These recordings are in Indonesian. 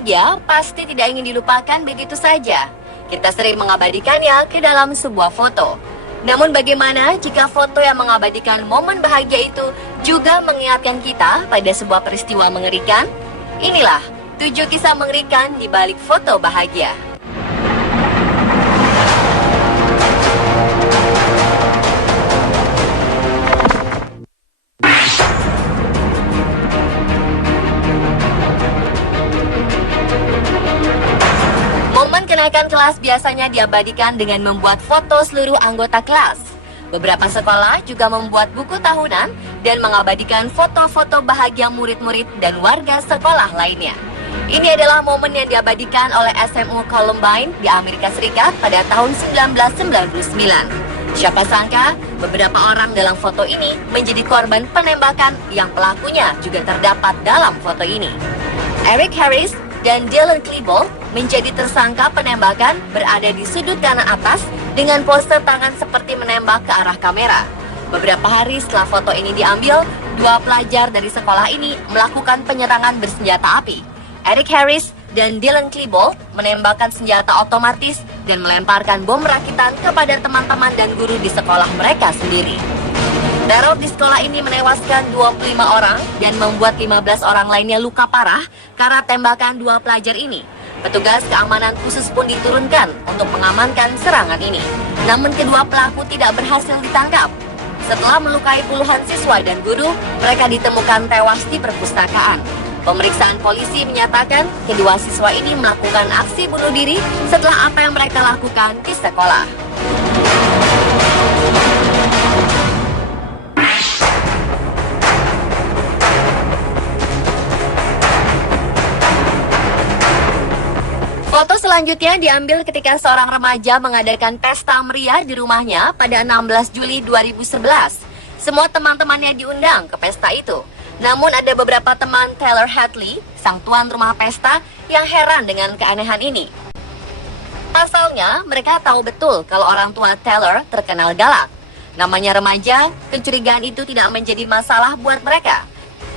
bahagia pasti tidak ingin dilupakan begitu saja. Kita sering mengabadikannya ke dalam sebuah foto. Namun bagaimana jika foto yang mengabadikan momen bahagia itu juga mengingatkan kita pada sebuah peristiwa mengerikan? Inilah 7 kisah mengerikan di balik foto bahagia. Kenaikan kelas biasanya diabadikan dengan membuat foto seluruh anggota kelas. Beberapa sekolah juga membuat buku tahunan dan mengabadikan foto-foto bahagia murid-murid dan warga sekolah lainnya. Ini adalah momen yang diabadikan oleh SMU Columbine di Amerika Serikat pada tahun 1999. Siapa sangka beberapa orang dalam foto ini menjadi korban penembakan yang pelakunya juga terdapat dalam foto ini. Eric Harris dan Dylan Klebold menjadi tersangka penembakan berada di sudut kanan atas dengan pose tangan seperti menembak ke arah kamera. Beberapa hari setelah foto ini diambil, 2 pelajar dari sekolah ini melakukan penyerangan bersenjata api. Eric Harris dan Dylan Klebold menembakkan senjata otomatis dan melemparkan bom rakitan kepada teman-teman dan guru di sekolah mereka sendiri. Teror di sekolah ini menewaskan 25 orang dan membuat 15 orang lainnya luka parah karena tembakan 2 pelajar ini. Petugas keamanan khusus pun diturunkan untuk mengamankan serangan ini. Namun kedua pelaku tidak berhasil ditangkap. Setelah melukai puluhan siswa dan guru, mereka ditemukan tewas di perpustakaan. Pemeriksaan polisi menyatakan kedua siswa ini melakukan aksi bunuh diri setelah apa yang mereka lakukan di sekolah. Foto selanjutnya diambil ketika seorang remaja mengadakan pesta meriah di rumahnya pada 16 Juli 2011. Semua teman-temannya diundang ke pesta itu. Namun ada beberapa teman Taylor Hadley, sang tuan rumah pesta, yang heran dengan keanehan ini. Pasalnya, mereka tahu betul kalau orang tua Taylor terkenal galak. Namanya remaja, kecurigaan itu tidak menjadi masalah buat mereka.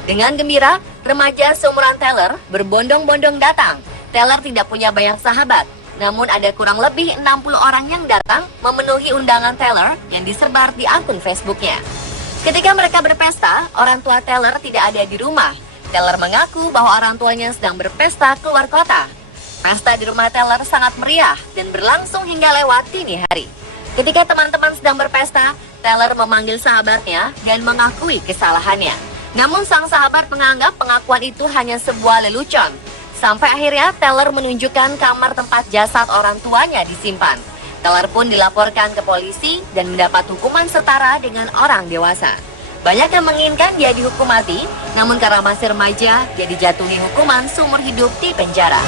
Dengan gembira, remaja seumuran Taylor berbondong-bondong datang. Taylor tidak punya banyak sahabat, namun ada kurang lebih 60 orang yang datang memenuhi undangan Taylor yang disebar di akun Facebooknya. Ketika mereka berpesta, orang tua Taylor tidak ada di rumah. Taylor mengaku bahwa orang tuanya sedang berpesta keluar kota. Pesta di rumah Taylor sangat meriah dan berlangsung hingga lewat dini hari. Ketika teman-teman sedang berpesta, Taylor memanggil sahabatnya dan mengakui kesalahannya. Namun sang sahabat menganggap pengakuan itu hanya sebuah lelucon. Sampai akhirnya Taylor menunjukkan kamar tempat jasad orang tuanya disimpan. Taylor pun dilaporkan ke polisi dan mendapat hukuman setara dengan orang dewasa. Banyak yang menginginkan dia dihukum mati, namun karena masih remaja, dia dijatuhi hukuman seumur hidup di penjara.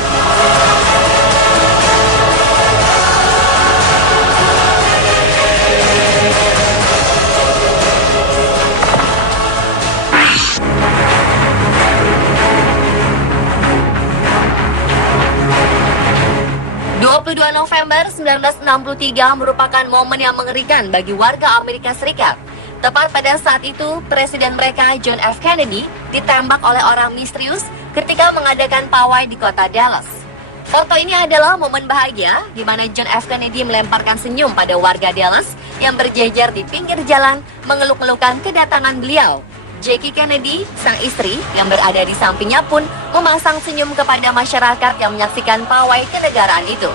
November 1963 merupakan momen yang mengerikan bagi warga Amerika Serikat. Tepat pada saat itu, Presiden mereka John F. Kennedy ditembak oleh orang misterius ketika mengadakan pawai di kota Dallas. Foto ini adalah momen bahagia di mana John F. Kennedy melemparkan senyum pada warga Dallas yang berjejer di pinggir jalan mengeluk-elukan kedatangan beliau. Jackie Kennedy, sang istri yang berada di sampingnya pun memasang senyum kepada masyarakat yang menyaksikan pawai kenegaraan itu.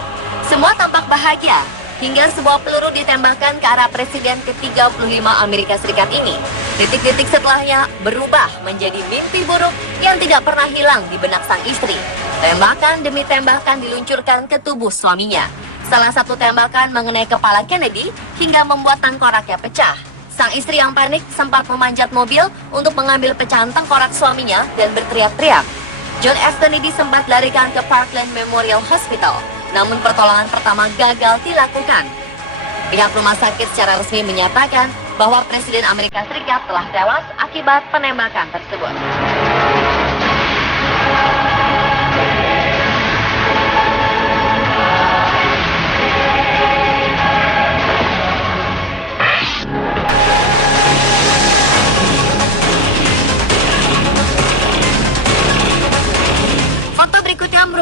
Semua tampak bahagia, hingga sebuah peluru ditembakkan ke arah Presiden ke-35 Amerika Serikat ini. Detik-detik setelahnya berubah menjadi mimpi buruk yang tidak pernah hilang di benak sang istri. Tembakan demi tembakan diluncurkan ke tubuh suaminya. Salah satu tembakan mengenai kepala Kennedy hingga membuat tengkoraknya pecah. Sang istri yang panik sempat memanjat mobil untuk mengambil pecahan tengkorak suaminya dan berteriak-teriak. John F. Kennedy sempat larikan ke Parkland Memorial Hospital. Namun pertolongan pertama gagal dilakukan. Pihak rumah sakit secara resmi menyatakan bahwa Presiden Amerika Serikat telah tewas akibat penembakan tersebut.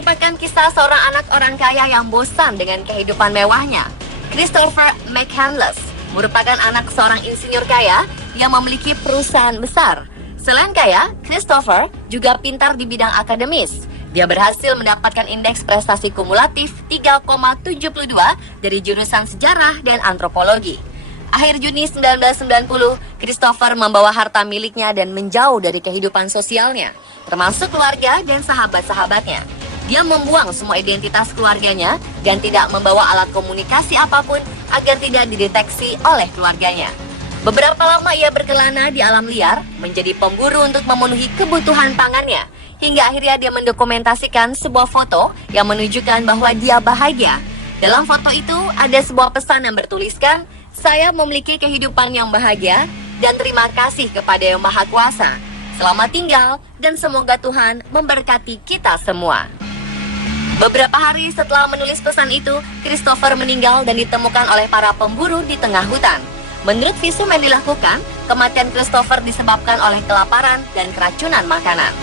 merupakan kisah seorang anak orang kaya yang bosan dengan kehidupan mewahnya. Christopher McCandless merupakan anak seorang insinyur kaya yang memiliki perusahaan besar. Selain kaya, Christopher juga pintar di bidang akademis. Dia berhasil mendapatkan indeks prestasi kumulatif 3,72 dari jurusan sejarah dan antropologi. Akhir Juni 1990, Christopher membawa harta miliknya dan menjauh dari kehidupan sosialnya, termasuk keluarga dan sahabat-sahabatnya. Dia membuang semua identitas keluarganya dan tidak membawa alat komunikasi apapun agar tidak dideteksi oleh keluarganya. Beberapa lama ia berkelana di alam liar, menjadi pemburu untuk memenuhi kebutuhan pangannya, hingga akhirnya dia mendokumentasikan sebuah foto yang menunjukkan bahwa dia bahagia. Dalam foto itu ada sebuah pesan yang bertuliskan, "Saya memiliki kehidupan yang bahagia dan terima kasih kepada Yang Maha Kuasa. Selamat tinggal dan semoga Tuhan memberkati kita semua." Beberapa hari setelah menulis pesan itu, Christopher meninggal dan ditemukan oleh para pemburu di tengah hutan. Menurut visum yang dilakukan, kematian Christopher disebabkan oleh kelaparan dan keracunan makanan.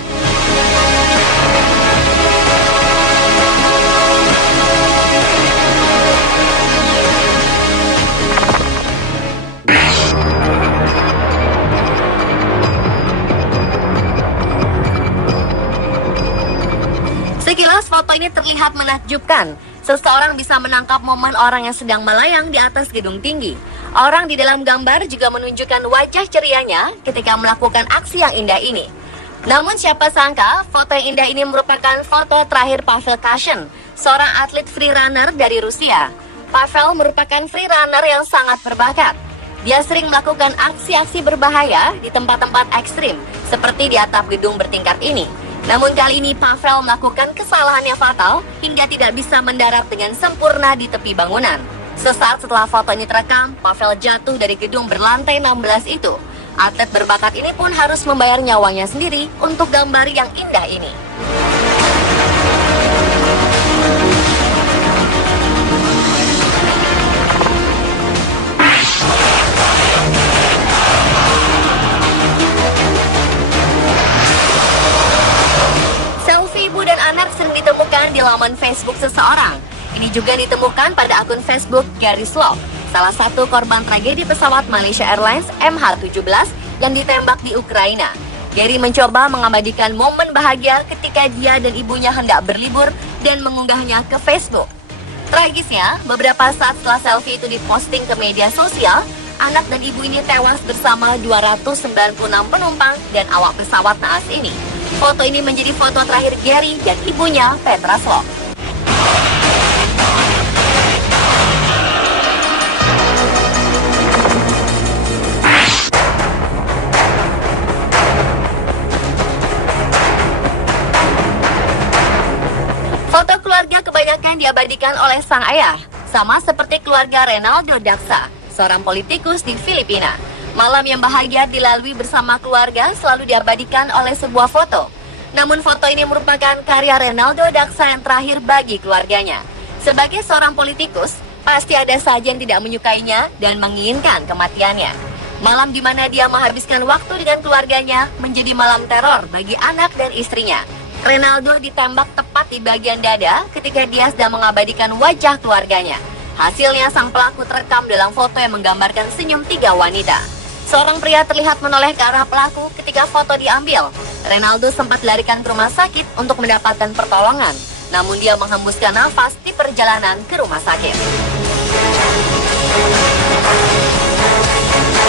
Sekilas foto ini terlihat menakjubkan. Seseorang bisa menangkap momen orang yang sedang melayang di atas gedung tinggi. Orang di dalam gambar juga menunjukkan wajah cerianya ketika melakukan aksi yang indah ini. Namun siapa sangka foto yang indah ini merupakan foto terakhir Pavel Kashin, seorang atlet freerunner dari Rusia. Pavel merupakan freerunner yang sangat berbakat. Dia sering melakukan aksi-aksi berbahaya di tempat-tempat ekstrim, seperti di atap gedung bertingkat ini. Namun kali ini Pavel melakukan kesalahan yang fatal hingga tidak bisa mendarat dengan sempurna di tepi bangunan. Sesaat setelah foto ini terekam, Pavel jatuh dari gedung berlantai 16 itu. Atlet berbakat ini pun harus membayar nyawanya sendiri untuk gambar yang indah ini. Sering ditemukan di laman Facebook seseorang. Ini juga ditemukan pada akun Facebook Gary Slough, salah satu korban tragedi pesawat Malaysia Airlines MH17 yang ditembak di Ukraina. Gary mencoba mengabadikan momen bahagia ketika dia dan ibunya hendak berlibur dan mengunggahnya ke Facebook. Tragisnya, beberapa saat setelah selfie itu diposting ke media sosial, anak dan ibu ini tewas bersama 296 penumpang dan awak pesawat naas ini. Foto ini menjadi foto terakhir Gary dan ibunya, Petra Slough. Foto keluarga kebanyakan diabadikan oleh sang ayah, sama seperti keluarga Renaldo Daksa, seorang politikus di Filipina. Malam yang bahagia dilalui bersama keluarga selalu diabadikan oleh sebuah foto. Namun foto ini merupakan karya Renaldo Daksa yang terakhir bagi keluarganya. Sebagai seorang politikus, pasti ada saja yang tidak menyukainya dan menginginkan kematiannya. Malam di mana dia menghabiskan waktu dengan keluarganya menjadi malam teror bagi anak dan istrinya. Renaldo ditembak tepat di bagian dada ketika dia sedang mengabadikan wajah keluarganya. Hasilnya sang pelaku terekam dalam foto yang menggambarkan senyum 3 wanita. Seorang pria terlihat menoleh ke arah pelaku ketika foto diambil. Renaldo sempat dilarikan ke rumah sakit untuk mendapatkan pertolongan. Namun dia menghembuskan nafas di perjalanan ke rumah sakit.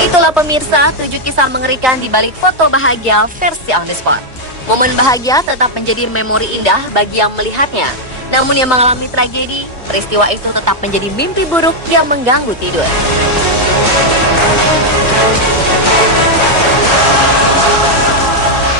Itulah pemirsa, 7 kisah mengerikan di balik foto bahagia versi on the spot. Momen bahagia tetap menjadi memori indah bagi yang melihatnya. Namun yang mengalami tragedi, peristiwa itu tetap menjadi mimpi buruk yang mengganggu tidur.